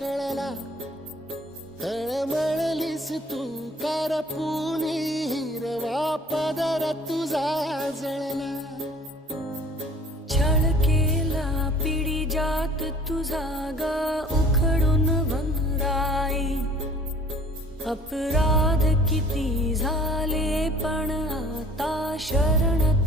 कळला, तळमळलीस तू करपुनी, हिरवा पदर तुझा जळला. छळ केला पिढी जात तुझा ग उखडून वनराई. अपराध किती झाले पण आता शरण